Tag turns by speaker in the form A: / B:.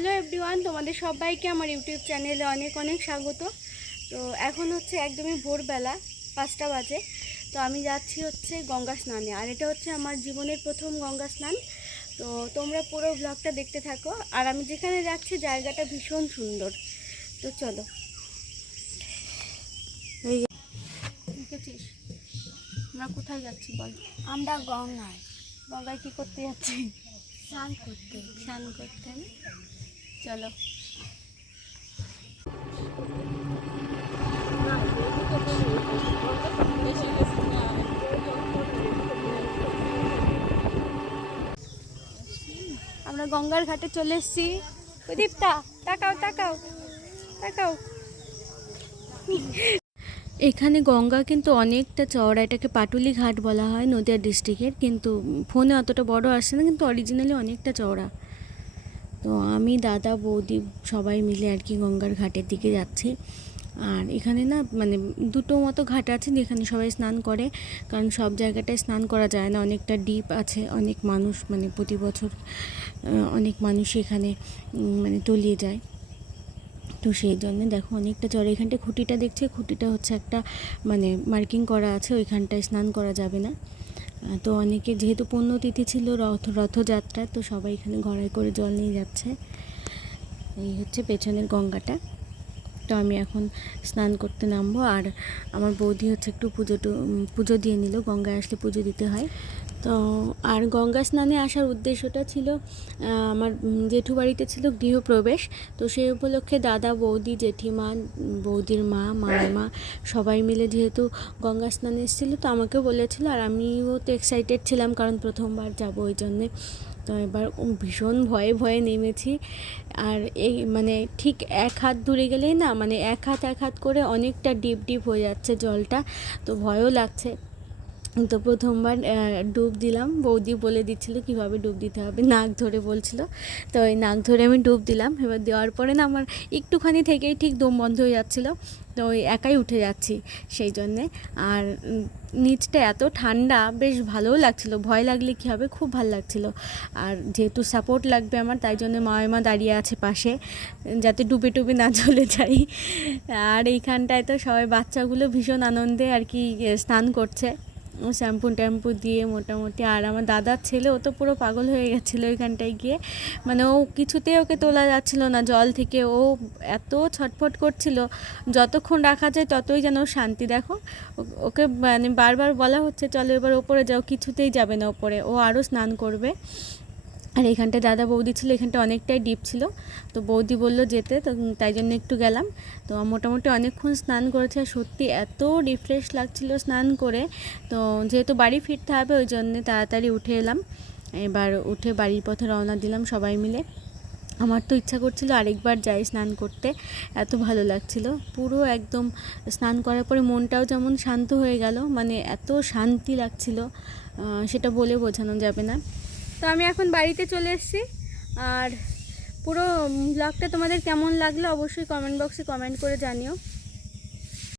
A: Hello everyone তোমাদের সবাইকে আমার ইউটিউব চ্যানেলে অনেক অনেক স্বাগত। তো এখন হচ্ছে একদমই ভোরবেলা পাঁচটা বাজে। তো আমি যাচ্ছি হচ্ছে গঙ্গা স্নানে। আর এটা হচ্ছে আমার জীবনের প্রথম গঙ্গা স্নান। তো তোমরা পুরো ব্লগটা দেখতে থাকো। আর আমি যেখানে যাচ্ছি জায়গাটা ভীষণ সুন্দর। তো চলো। দেখেছিস? আমরা কোথায় যাচ্ছি বল?
B: আমরা গঙ্গায়।
A: গঙ্গায় কী করতে যাচ্ছি?
B: স্নান করতে।
A: স্নান করতে? চলো। আমরা গঙ্গার ঘাটে চলে এসেছি। প্রদীপটা তাকাও তাকাও তাকাও। এখানে গঙ্গা কিন্তু অনেকটা চওড়া, এটাকে পাটুলি ঘাট বলা হয় নদিয়া ডিস্ট্রিক্টের, কিন্তু ফোনে অতটা বড় আসে না, কিন্তু অরিজিনালি অনেকটা চওড়া। তো আমি, দাদা, বৌদি সবাই মিলে আর কি গঙ্গার ঘাটের দিকে যাচ্ছি। আর এখানে না মানে দুটো মতো ঘাট আছে যেখানে সবাই স্নান করে, কারণ সব জায়গাটায় স্নান করা যায় না। অনেকটা ডিপ আছে, অনেক মানুষ মানে প্রতি বছর অনেক মানুষ এখানে মানে তলিয়ে যায়। তো সেই জন্য দেখো, অনেকটা চড়ে এখানটা খুঁটিটা দেখছে, খুঁটিটা হচ্ছে একটা মানে মার্কিং করা আছে, ওইখানটায় স্নান করা যাবে না। তো অনেকে যেহেতু পুণ্যতিথি ছিল রথ, রথযাত্রা, তো সবাই এখানে ঘড়াই করে জল নিয়ে যাচ্ছে। এই হচ্ছে পেছনের গঙ্গাটা। তো আমি এখন স্নান করতে নামবো। আর আমার বৌদি হচ্ছে একটু পুজো পুজো দিয়ে নিল। গঙ্গায় আসলে পুজো দিতে হয়। তো আর গঙ্গা স্নানে আসার উদ্দেশ্যটা ছিল আমার জেঠু বাড়িতে ছিল গৃহপ্রবেশ। তো সেই উপলক্ষে দাদা, বৌদি, জেঠিমা, বৌদির মা, মামা সবাই মিলে যেহেতু গঙ্গা স্নানে এসেছিল তো আমাকেও বলেছিল আর আমিও তো এক্সাইটেড ছিলাম কারণ প্রথমবার যাব ওই জন্যে। তো এবার ভীষণ ভয়ে ভয়ে নেমেছি। আর এই মানে ঠিক এক হাত দূরে গেলেই না মানে এক হাত এক হাত করে অনেকটা ডিপ ডিপ হয়ে যাচ্ছে জলটা, তো ভয়ও লাগছে। তো প্রথমবার ডুব দিলাম। বৌদি বলে দিচ্ছিল কীভাবে ডুব দিতে হবে, নাক ধরে বলছিল। তো ওই নাক ধরে আমি ডুব দিলাম। এবার দেওয়ার পরে না আমার একটুখানি থেকেই ঠিক দম বন্ধ হয়ে যাচ্ছিল। তো ওই একাই উঠে যাচ্ছি সেই জন্যে। আর নিচটা এত ঠান্ডা, বেশ ভালোও লাগছিল। ভয় লাগলে কী হবে? খুব ভালো লাগছিল। আর যেহেতু সাপোর্ট লাগবে আমার, তাই জন্য মা দাঁড়িয়ে আছে পাশে, যাতে ডুবে টুবে না চলে যাই। আর এইখানটায় তো সবাই বাচ্চাগুলো ভীষণ আনন্দে আর কি স্নান করছে। শ্যাম্পু ট্যাম্পু দিয়ে মোটামুটি, আর আমার দাদার ছেলে, ও তো পুরো পাগল হয়ে গেছিল ওইখানটায় গিয়ে। মানে ও কিছুতেই ওকে তোলা যাচ্ছিল না, জল থেকে। ও এত ছটফট করছিল, যতক্ষণ রাখা যায় ততই যেন শান্তি। দেখো, ওকে মানে বারবার বলা হচ্ছে, চলো এবার ওপরে যাও। কিছুতেই যাবে না ওপরে। ও আরও স্নান করবে। আর এখানটায় দাদা বৌদি ছিল এখানটা অনেকটাই ডিপ ছিল। তো বৌদি বলল যেতে, তো তাই জন্য একটু গেলাম। তো মোটামুটি অনেকক্ষণ স্নান করেছে আর সত্যি এত রিফ্রেশ লাগছিল স্নান করে। তো যেহেতু বাড়ি ফিরতে হবে, ওই জন্যে তাড়াতাড়ি উঠে এলাম। এবার উঠে বাড়ির পথে রওনা দিলাম সবাই মিলে। আমার তো ইচ্ছা করছিল আরেকবার যাই স্নান করতে, এত ভালো লাগছিল। পুরো একদম স্নান করার পরে মনটাও যেমন শান্ত হয়ে গেল মানে এত শান্তি লাগছিল সেটা বলে বোঝানো যাবে না। তো আমি এখন বাড়িতে চলে এসেছি। আর পুরো ব্লগটা তোমাদের কেমন লাগল অবশ্যই কমেন্ট বক্সে কমেন্ট করে জানিও।